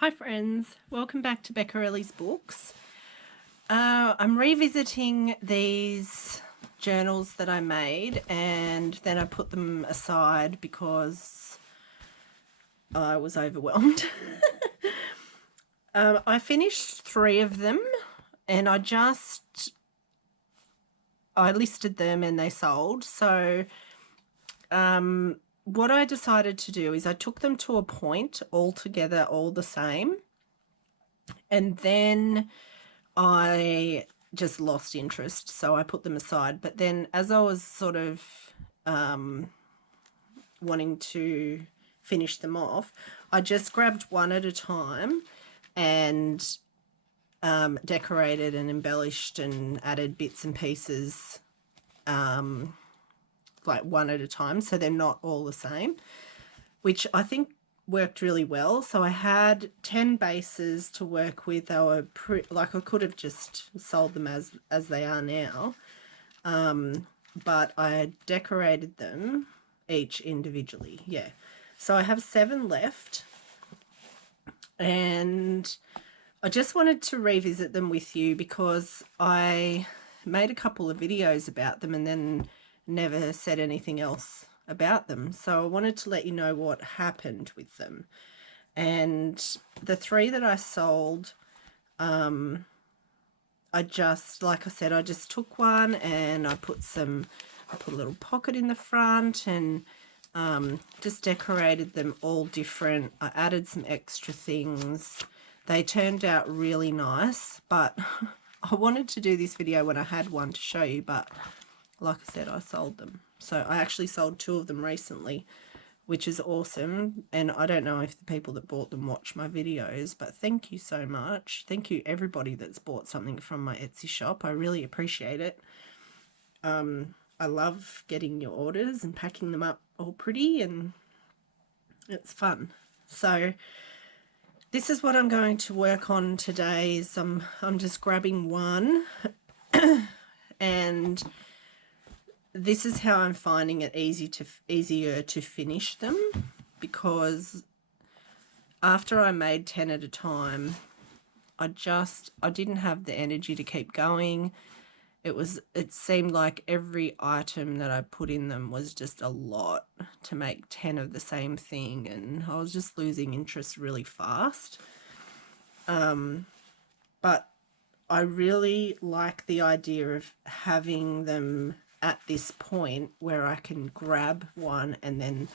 Hi friends, welcome back to Beccarelli's Books. I'm revisiting these journals that I made and then I put them aside because I was overwhelmed. I finished 3 of them and I listed them and they sold. So what I decided to do is I took them to a point all together, all the same, and then I just lost interest, so I put them aside. But then as I was sort of wanting to finish them off, I just grabbed one at a time and decorated and embellished and added bits and pieces like one at a time, so they're not all the same, which I think worked really well. So I had 10 bases to work with. They were like I could have just sold them as they are now, but I decorated them each individually. Yeah, so I have 7 left and I just wanted to revisit them with you because I made a couple of videos about them and then never said anything else about them. So I wanted to let you know what happened with them. And the 3 that I sold, I just, like I said, I just took one and I put a little pocket in the front and just decorated them all different. I added some extra things. They turned out really nice, but I wanted to do this video when I had one to show you, but like I said, I sold them. So I actually sold 2 of them recently, which is awesome. And I don't know if the people that bought them watch my videos, but thank you so much. Thank you everybody that's bought something from my Etsy shop. I really appreciate it. I love getting your orders and packing them up all pretty, and it's fun. So this is what I'm going to work on today. Is I'm just grabbing one and this is how I'm finding it easier to finish them, because after I made 10 at a time, I didn't have the energy to keep going. It seemed like every item that I put in them was just a lot to make 10 of the same thing, and I was just losing interest really fast. But I really like the idea of having them at this point where I can grab one and then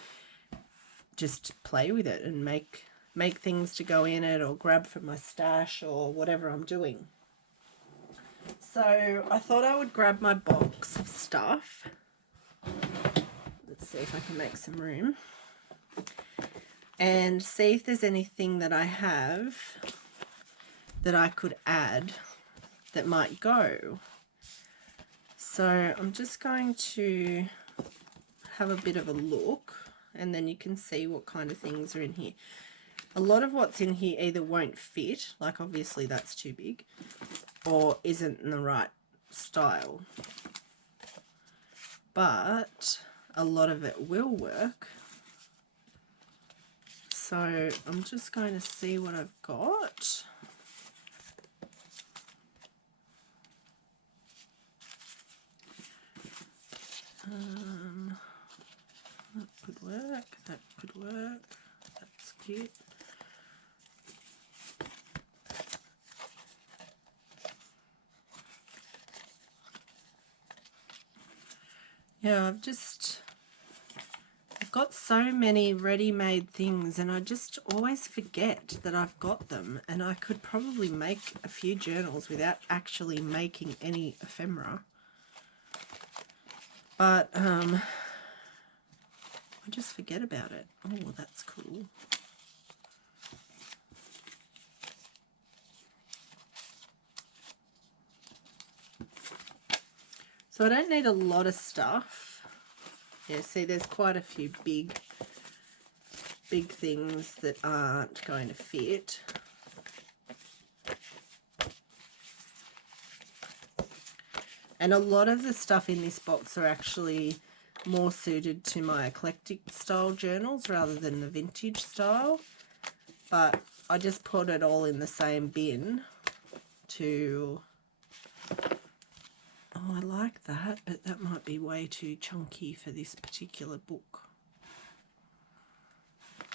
just play with it and make things to go in it, or grab from my stash or whatever I'm doing. So I thought I would grab my box of stuff. Let's see if I can make some room and see if there's anything that I have that I could add that might go. So I'm just going to have a bit of a look and then you can see what kind of things are in here. A lot of what's in here either won't fit, like obviously that's too big, or isn't in the right style. But a lot of it will work. So I'm just going to see what I've got. That could work, that could work, that's cute. Yeah, I've got so many ready-made things and I just always forget that I've got them, and I could probably make a few journals without actually making any ephemera. But I just forget about it. Oh, that's cool. So I don't need a lot of stuff. Yeah, see, there's quite a few big things that aren't going to fit. And a lot of the stuff in this box are actually more suited to my eclectic style journals rather than the vintage style. But I just put it all in the same bin to... Oh, I like that, but that might be way too chunky for this particular book.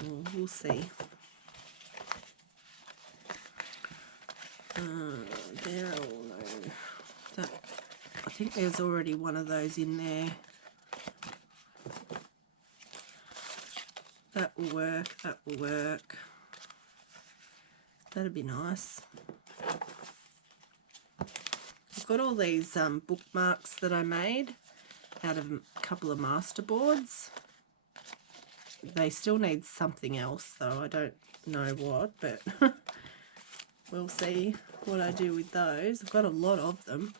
Well, we'll see. There, oh no. That, I think there's already one of those in there. That will work, that will work. That'd be nice. I've got all these bookmarks that I made out of a couple of masterboards. They still need something else though, I don't know what, but we'll see what I do with those. I've got a lot of them.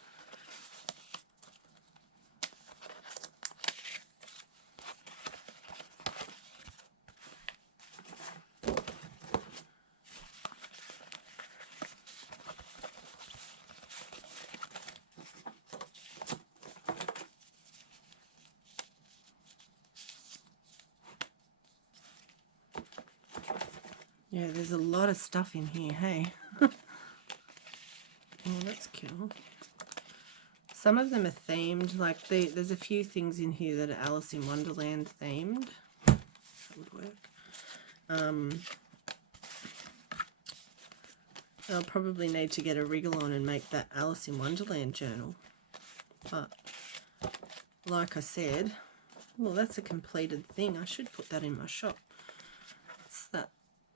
Yeah, there's a lot of stuff in here, hey? Oh, that's cool. Some of them are themed, like there's a few things in here that are Alice in Wonderland themed. That would work. I'll probably need to get a wriggle on and make that Alice in Wonderland journal. But, like I said, well, that's a completed thing. I should put that in my shop. It's that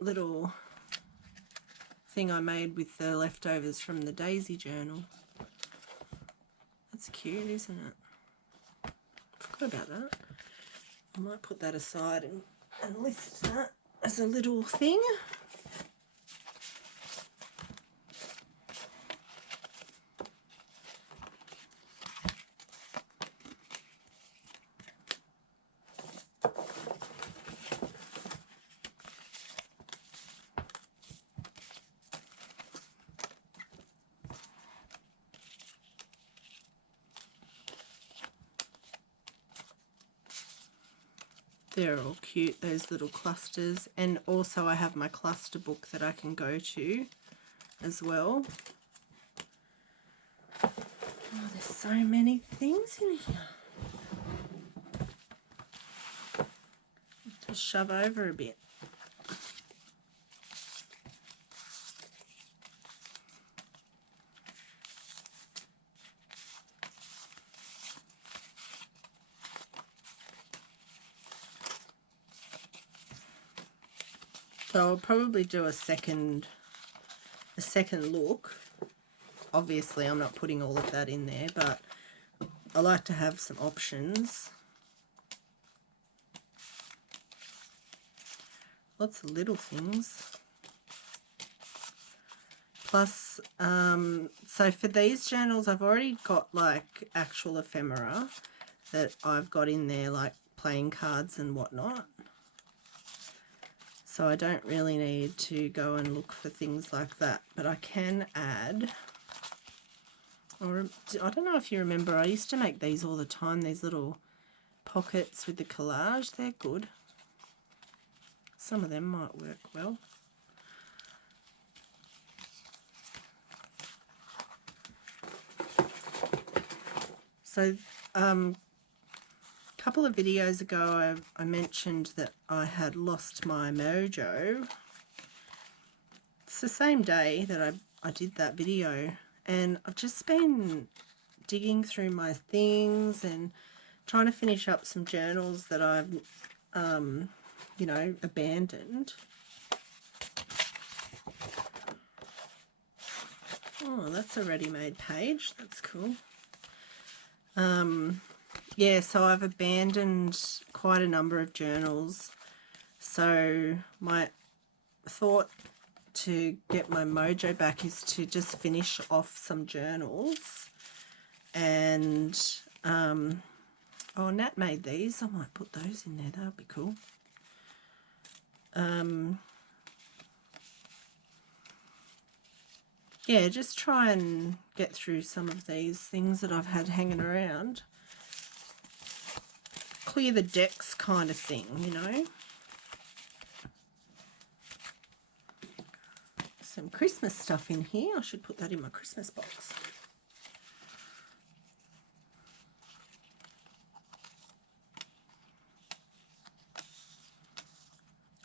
little thing I made with the leftovers from the Daisy journal. That's cute, isn't it? Forgot about that. I might put that aside and list that as a little thing. They're all cute, those little clusters. And also I have my cluster book that I can go to as well. Oh, there's so many things in here. Just shove over a bit. So I'll probably do a second look. Obviously I'm not putting all of that in there, but I like to have some options. Lots of little things. Plus, so for these journals I've already got like actual ephemera that I've got in there, like playing cards and whatnot. So I don't really need to go and look for things like that, but I can add, or I don't know if you remember, I used to make these all the time, these little pockets with the collage. They're good. Some of them might work well. So a couple of videos ago I mentioned that I had lost my mojo. It's the same day that I did that video, and I've just been digging through my things and trying to finish up some journals that I've you know, abandoned. Oh, that's a ready-made page. That's cool. Yeah, so I've abandoned quite a number of journals. So my thought to get my mojo back is to just finish off some journals. And, oh, Nat made these. I might put those in there. That would be cool. Yeah, just try and get through some of these things that I've had hanging around. Clear the decks kind of thing, you know. some Christmas stuff in here. I should put that in my Christmas box.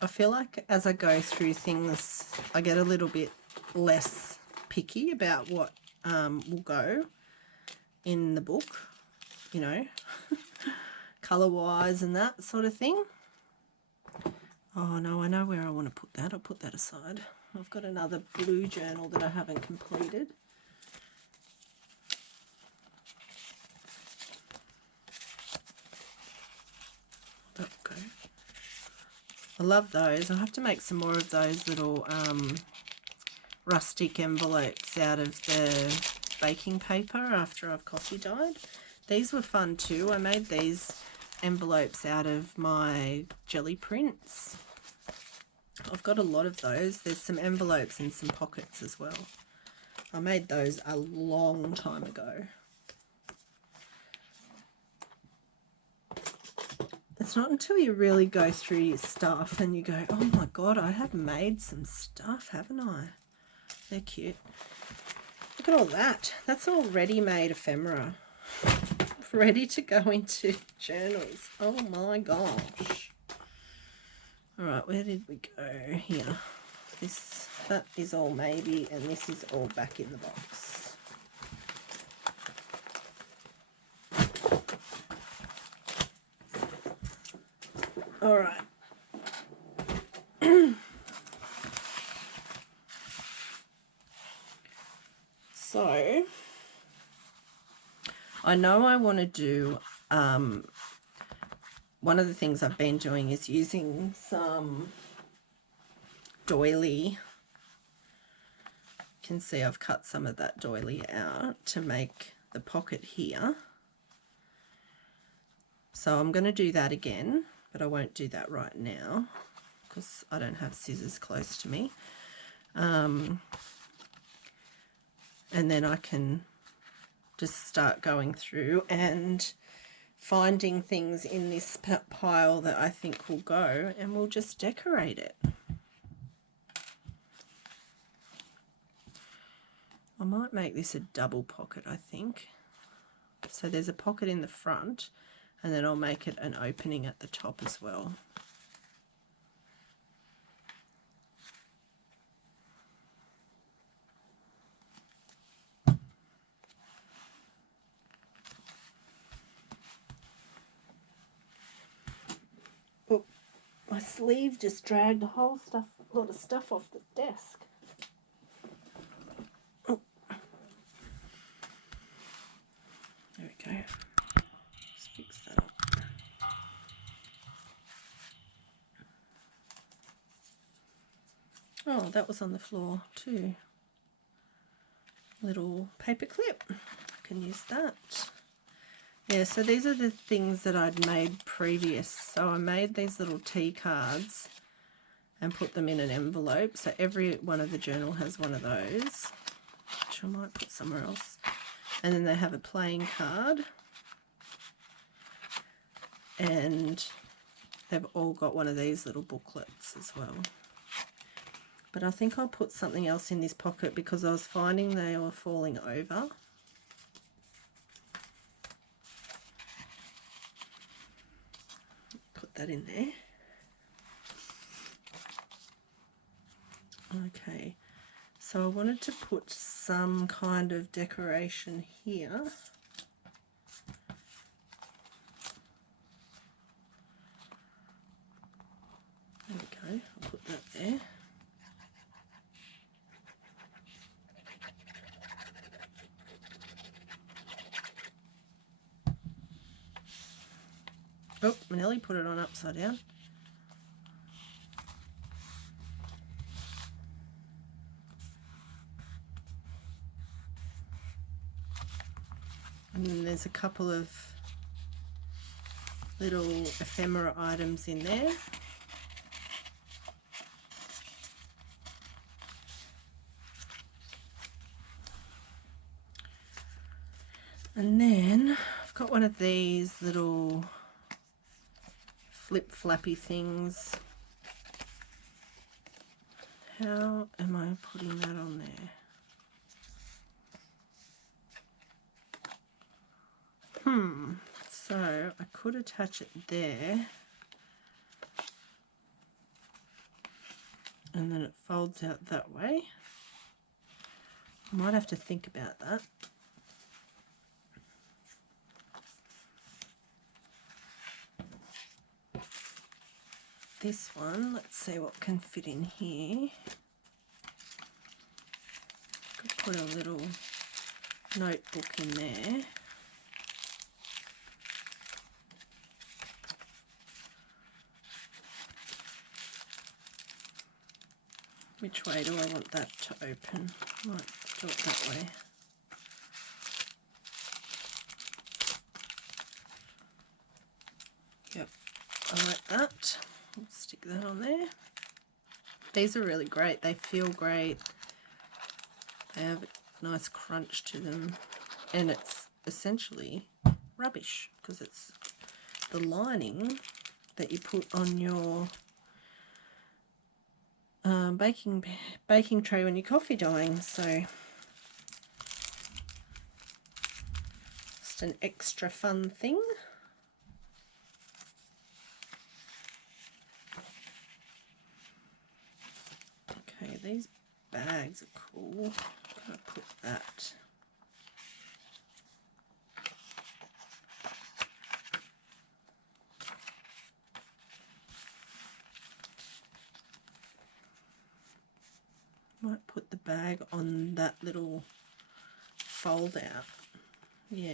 I feel like as I go through things, I get a little bit less picky about what will go in the book, you know, colour-wise and that sort of thing. Oh no, I know where I want to put that. I'll put that aside. I've got another blue journal that I haven't completed. That will go. I love those. I'll have to make some more of those little rustic envelopes out of the baking paper after I've coffee dyed. These were fun too. I made these envelopes out of my jelly prints. I've got a lot of those. There's some envelopes and some pockets as well. I made those a long time ago. It's not until you really go through your stuff and you go, oh my god, I have made some stuff, haven't I? They're cute. Look at all that. That's all ready-made ephemera. Ready to go into journals. Oh my gosh. Alright, where did we go? Here. That is all maybe, and this is all back in the box. Alright. So, I know I want to do, one of the things I've been doing is using some doily. You can see I've cut some of that doily out to make the pocket here. So I'm going to do that again, but I won't do that right now because I don't have scissors close to me. And then I can just start going through and finding things in this pile that I think will go, and we'll just decorate it. I might make this a double pocket, I think. So there's a pocket in the front, and then I'll make it an opening at the top as well. Oh, my sleeve just dragged a whole lot of stuff off the desk. Oh. There we go. Let's fix that up. Oh, that was on the floor too. Little paper clip. I can use that. Yeah, so these are the things that I'd made previous. So I made these little tea cards and put them in an envelope. So every one of the journal has one of those, which I might put somewhere else. And then they have a playing card. And they've all got one of these little booklets as well. But I think I'll put something else in this pocket because I was finding they were falling over. That in there. Okay, so I wanted to put some kind of decoration here. There we go, I'll put that there. Oh, Manelli put it on upside down. And then there's a couple of little ephemera items in there. And then I've got one of these little flip flappy things. How am I putting that on there? So I could attach it there. And then it folds out that way. I might have to think about that. This one, let's see what can fit in here. Could put a little notebook in there. Which way do I want that to open? Might do it that way. Yep, I like that. I'll stick that on there. These are really great. They feel great. They have a nice crunch to them. And it's essentially rubbish because it's the lining that you put on your baking tray when your coffee dyeing. So just an extra fun thing. Okay, these bags are cool. Gotta put that. Might put the bag on that little fold out. Yeah.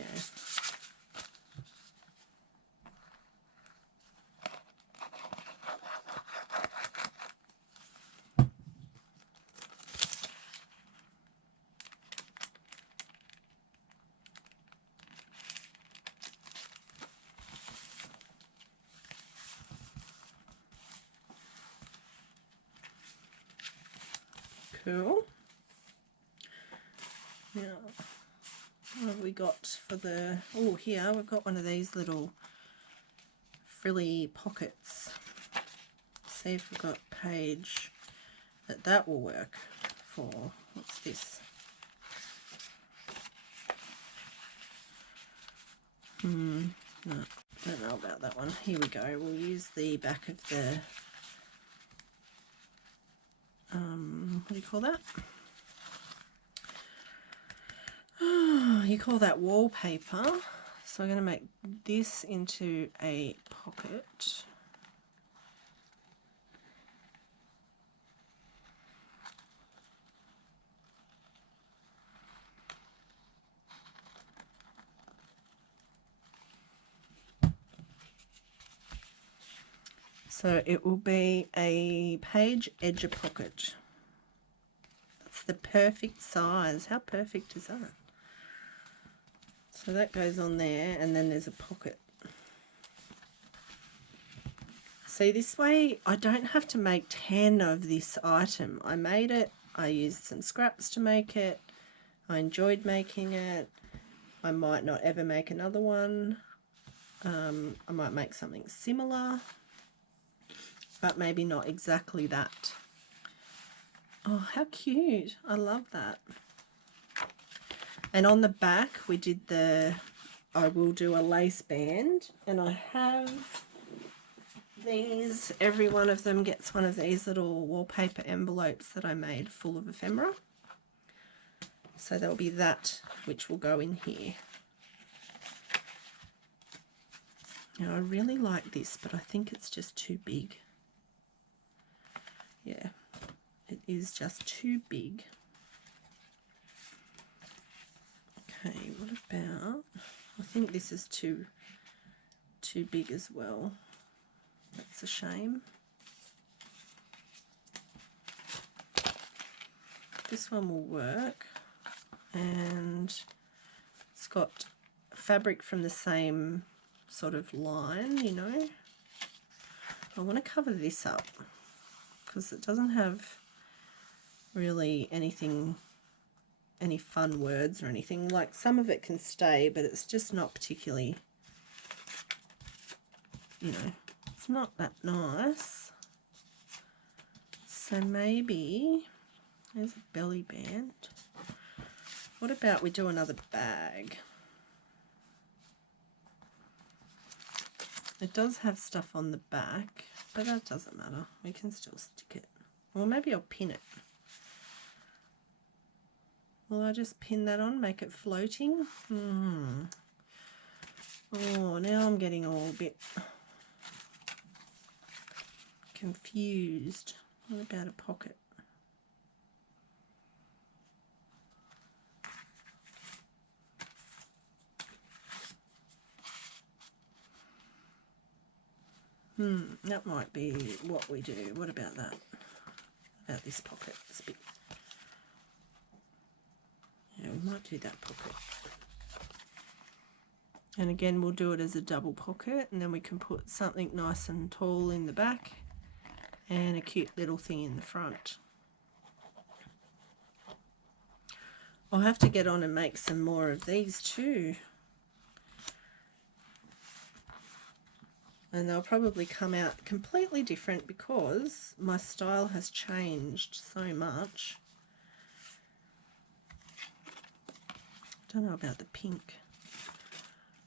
Cool. Now, what have we got for the... Oh, here we've got one of these little frilly pockets. See if we've got a page that will work for... What's this? No, don't know about that one. Here we go. We'll use the back of the... what do you call that? You call that wallpaper. So I'm going to make this into a pocket. So it will be a page edger pocket. That's the perfect size. How perfect is that? So that goes on there, and then there's a pocket. See, this way I don't have to make 10 of this item. I made it, I used some scraps to make it, I enjoyed making it. I might not ever make another one. I might make something similar, but maybe not exactly that. Oh, how cute. I love that. And on the back we did I will do a lace band, and I have these. Every one of them gets one of these little wallpaper envelopes that I made full of ephemera. So there'll be that which will go in here. Now I really like this, but I think it's just too big. Yeah, it is just too big. Okay, what about, I think this is too big as well. That's a shame. This one will work, and it's got fabric from the same sort of line, you know. I want to cover this up because it doesn't have really anything, any fun words or anything. Like, some of it can stay, but it's just not particularly, you know, it's not that nice. So maybe there's a belly band. What about we do another bag? It does have stuff on the back, but that doesn't matter. We can still stick it. Or maybe I'll pin it. Will I just pin that on, make it floating? Oh, now I'm getting all a bit confused. What about a pocket? That might be what we do. What about that? About this pocket? It's a bit... Yeah, we might do that pocket. And again, we'll do it as a double pocket, and then we can put something nice and tall in the back and a cute little thing in the front. I'll have to get on and make some more of these too. And they'll probably come out completely different because my style has changed so much. Don't know about the pink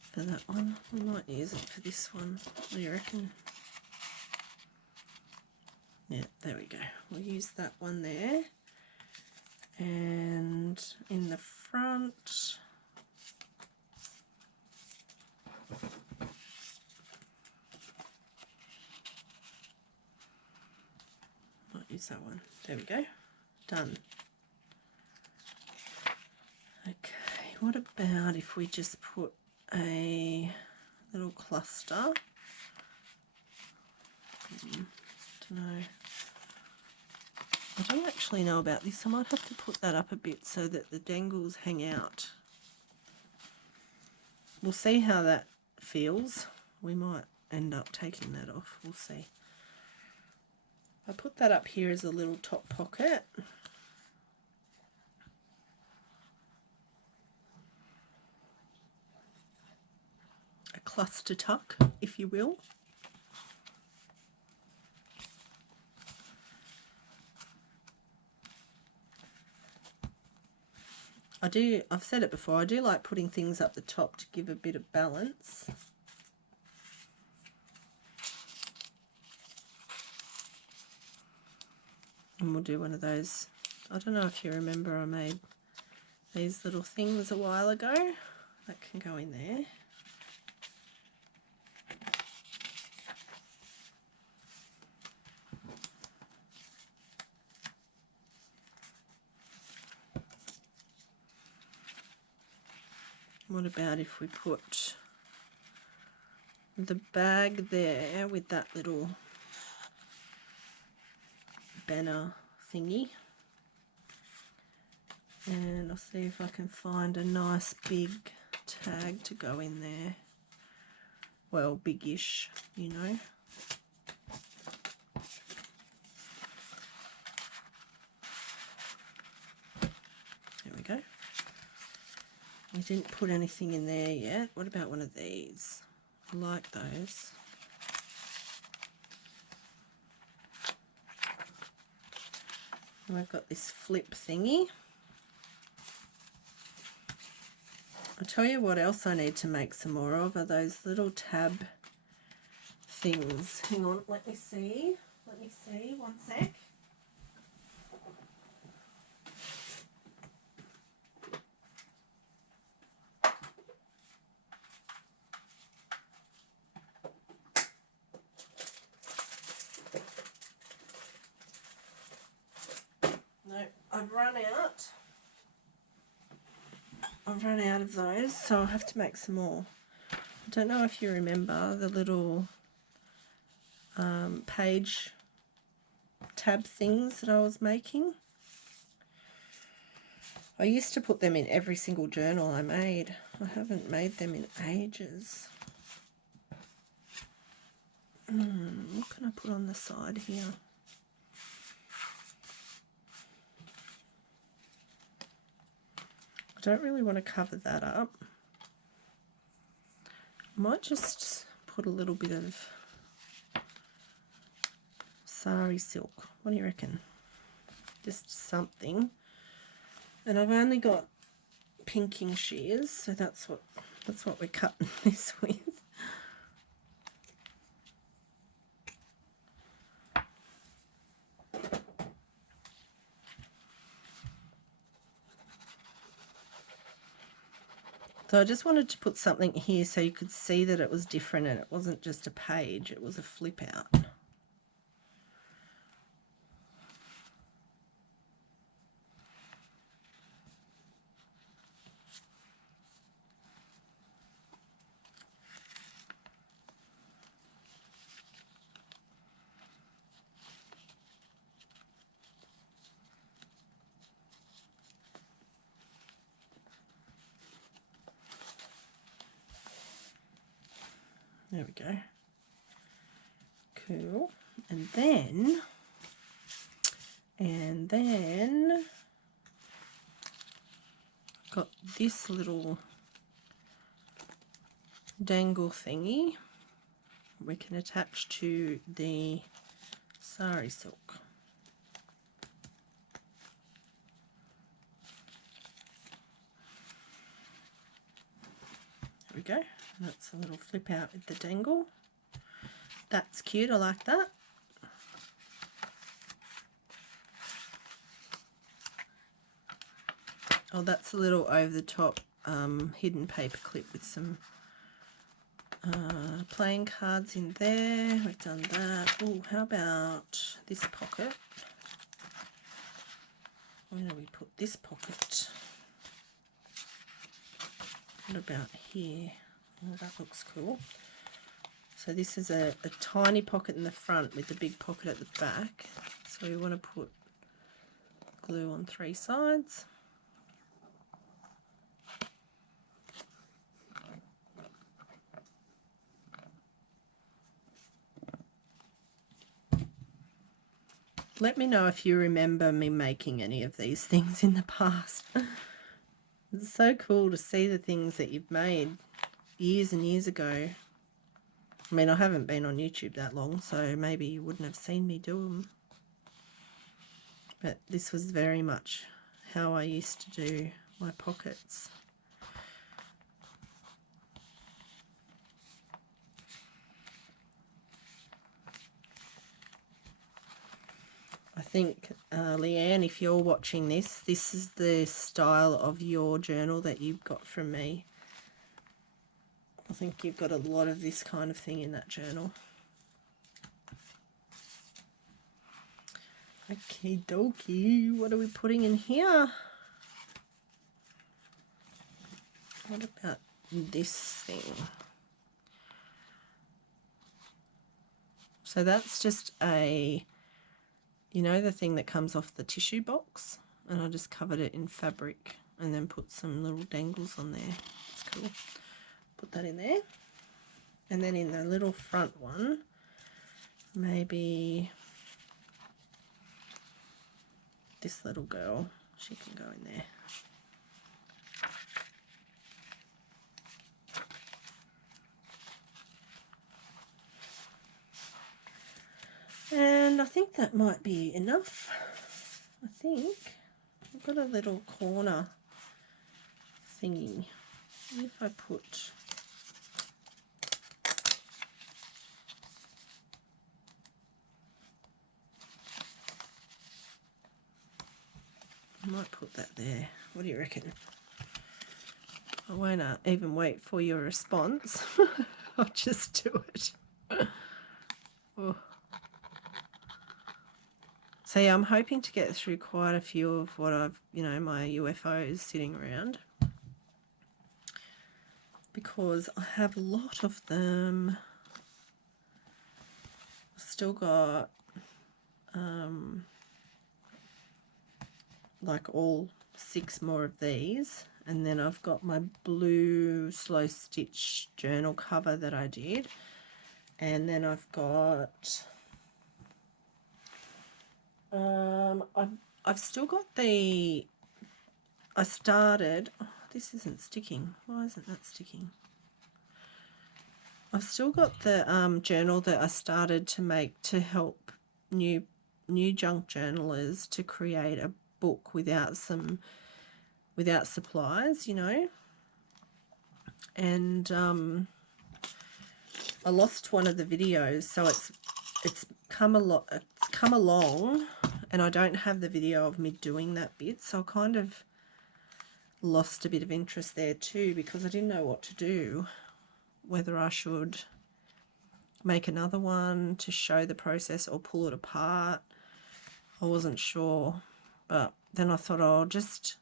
for that one. I might use it for this one. What do you reckon? Yeah, there we go. We'll use that one there. And in the front, use that one. There we go. Done. Okay, what about if we just put a little cluster? Don't know. I don't actually know about this. I might have to put that up a bit so that the dangles hang out. We'll see how that feels. We might end up taking that off. We'll see. I put that up here as a little top pocket. A cluster tuck, if you will. I've said it before, I do like putting things up the top to give a bit of balance. And we'll do one of those. I don't know if you remember, I made these little things a while ago. That can go in there. What about if we put the bag there with that little banner thingy, and I'll see if I can find a nice big tag to go in there. Well, biggish, you know. There we go. We didn't put anything in there yet. What about one of these? I like those. And I've got this flip thingy. I'll tell you what else I need to make some more of are those little tab things. Hang on, let me see. Let me see, one sec. I've run out of those, so I'll have to make some more. I don't know if you remember the little page tab things that I was making. I used to put them in every single journal I made. I haven't made them in ages. What can I put on the side here? I don't really want to cover that up. I might just put a little bit of sari silk. What do you reckon? just something. And I've only got pinking shears, so that's what we're cutting this with. So I just wanted to put something here so you could see that it was different and it wasn't just a page, it was a flip out. There we go. Cool. And then got this little dangle thingy we can attach to the sari silk. There we go. That's a little flip out with the dangle. That's cute, I like that. Oh, that's a little over the top hidden paper clip with some playing cards in there. We've done that. Oh, how about this pocket? Where do we put this pocket? What about here? Oh, that looks cool. So this is a tiny pocket in the front with a big pocket at the back. So we want to put glue on 3 sides. Let me know if you remember me making any of these things in the past. It's so cool to see the things that you've made years and years ago. I mean, I haven't been on YouTube that long, so maybe you wouldn't have seen me do them. But this was very much how I used to do my pockets. I think, Leanne, if you're watching this, this is the style of your journal that you've got from me. I think you've got a lot of this kind of thing in that journal. Okay, dokie. What are we putting in here? What about this thing? So that's just a, you know, the thing that comes off the tissue box, and I just covered it in fabric and then put some little dangles on there. It's cool. Put that in there. And then in the little front one, maybe this little girl, she can go in there. And I think that might be enough. I think I've got a little corner thingy. What if I put, I might put that there. What do you reckon? I won't even wait for your response. I'll just do it. Oh. So yeah, I'm hoping to get through quite a few of what I've, you know, my UFOs sitting around, because I have a lot of them. I've still got like all 6 more of these, and then I've got my blue slow stitch journal cover that I did, and then I've got I've still got the, I started, oh, this isn't sticking. Why isn't that sticking? I've still got the journal that I started to make to help new new junk journalers to create a book without supplies, you know. And I lost one of the videos, so it's come along, and I don't have the video of me doing that bit, so I kind of lost a bit of interest there too, because I didn't know what to do, whether I should make another one to show the process or pull it apart. I wasn't sure, but then I thought, I'll just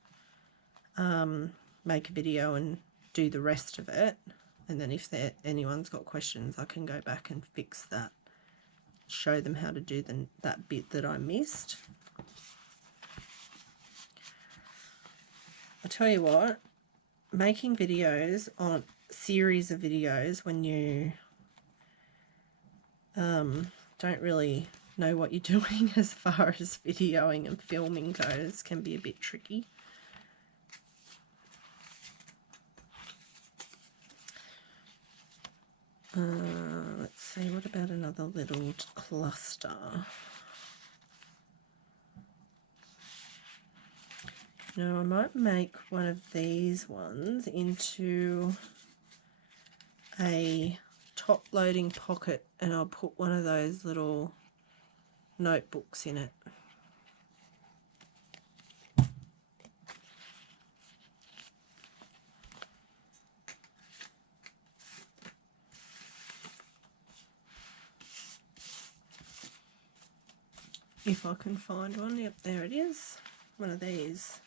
make a video and do the rest of it, and then if anyone's got questions, I can go back and fix that, show them how to do that bit that I missed. I tell you what, making videos on series of videos when you don't really know what you're doing as far as videoing and filming goes can be a bit tricky. Let's see, what about another little cluster? Now I might make one of these ones into a top loading pocket, and I'll put one of those little notebooks in it. If I can find one. Yep, there it is. One of these.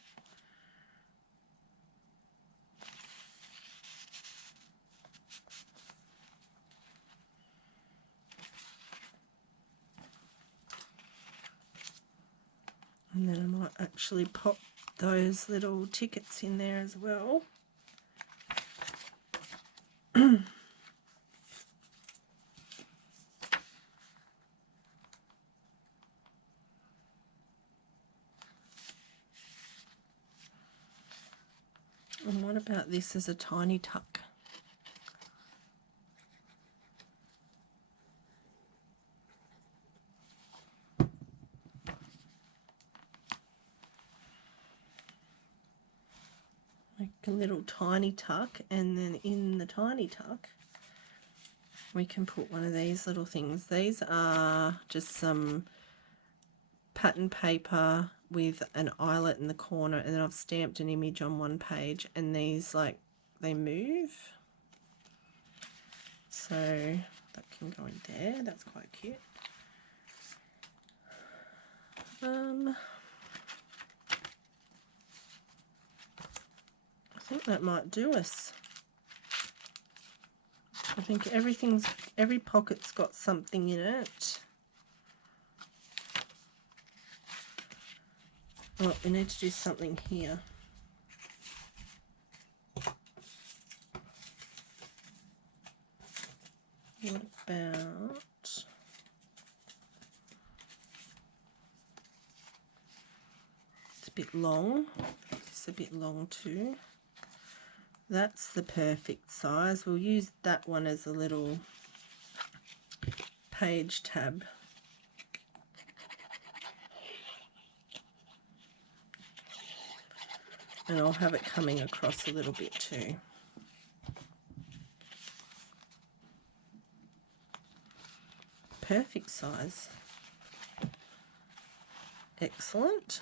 And then I might actually pop those little tickets in there as well. And what about this as a tiny tuck? Like a little tiny tuck, and then in the tiny tuck we can put one of these little things. These are just some pattern paper with an eyelet in the corner, and then I've stamped an image on one page, and these, like, they move, so that can go in there. That's quite cute. I think that might do us. I think every pocket's got something in it. Oh, we need to do something here. What about... It's a bit long. It's a bit long too. That's the perfect size. We'll use that one as a little page tab. And I'll have it coming across a little bit too. Perfect size. Excellent.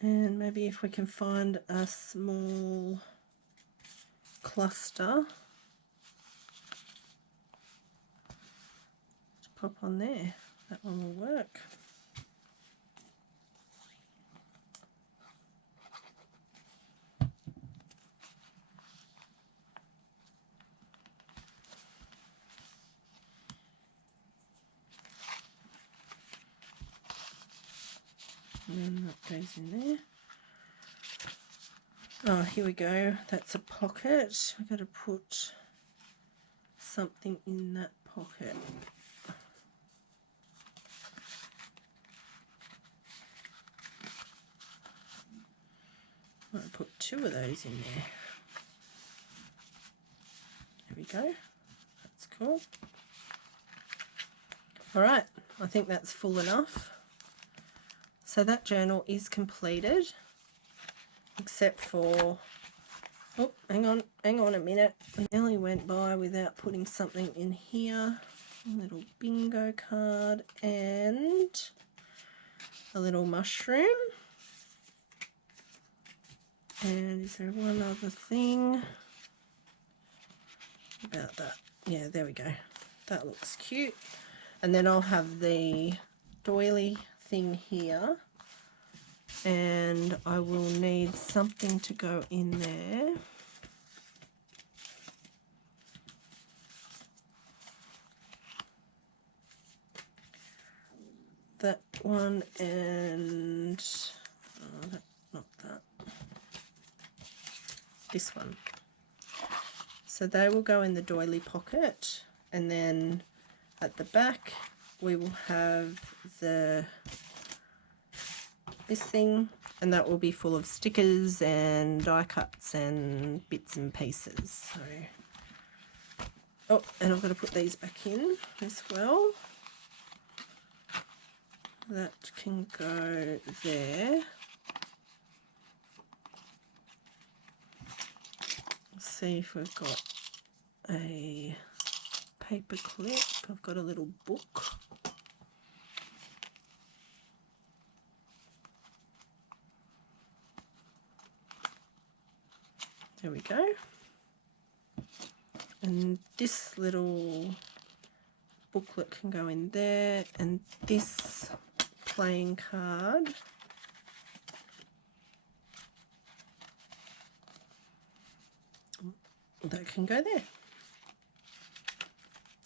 And maybe if we can find a small cluster to pop on there, that one will work. And then that goes in there. Oh, here we go. That's a pocket. We've got to put something in that pocket. I'm going to put 2 of those in there. There we go. That's cool. Alright, I think that's full enough. So that journal is completed, except for, oh, hang on a minute. I nearly went by without putting something in here. A little bingo card and a little mushroom. And is there one other thing about that? Yeah, there we go. That looks cute. And then I'll have the doily thing here, and I will need something to go in there. That one and not that. This one. So they will go in the doily pocket, and then at the back we will have this thing, and that will be full of stickers and die cuts and bits and pieces. So, oh, and I've got to put these back in as well. That can go there. Let's see if we've got a paper clip. I've got a little book. There we go. And this little booklet can go in there, and this playing card that can go there.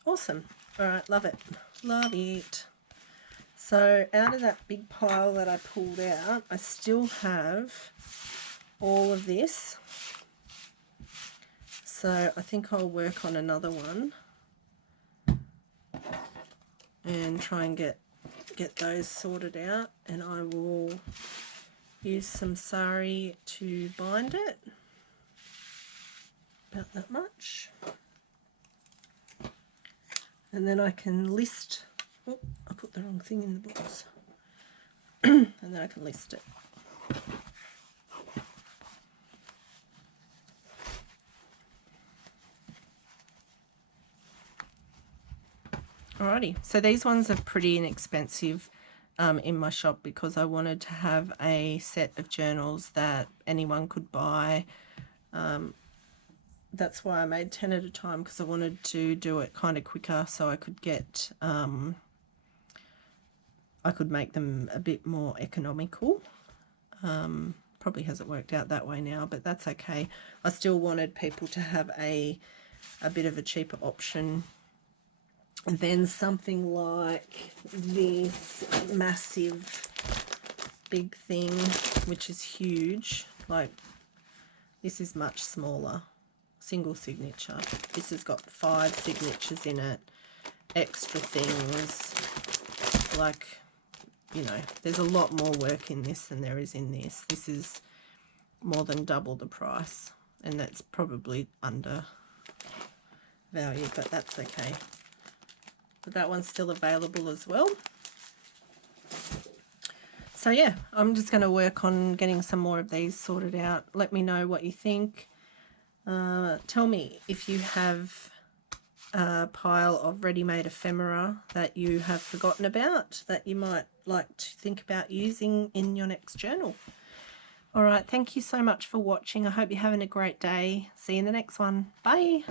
Awesome. All right, love it. Love it. So out of that big pile that I pulled out, I still have all of this. So I think I'll work on another one and try and get those sorted out, and I will use some sari to bind it. About that much. And then I can list, oh, I put the wrong thing in the box. And then I can list it. Alrighty, so these ones are pretty inexpensive in my shop, because I wanted to have a set of journals that anyone could buy. That's why I made 10 at a time, because I wanted to do it kind of quicker, so I could get, I could make them a bit more economical. Probably hasn't worked out that way now, but that's okay. I still wanted people to have a bit of a cheaper option than something like this massive big thing, which is huge. Like, this is much smaller. Single signature. This has got 5 signatures in it, extra things. Like, you know, there's a lot more work in this than there is in this. This is more than double the price, and that's probably undervalued, but that's okay. But that one's still available as well. So yeah, I'm just going to work on getting some more of these sorted out. Let me know what you think. Tell me if you have a pile of ready-made ephemera that you have forgotten about, that you might like to think about using in your next journal. All right, thank you so much for watching. I hope you're having a great day. See you in the next one. Bye.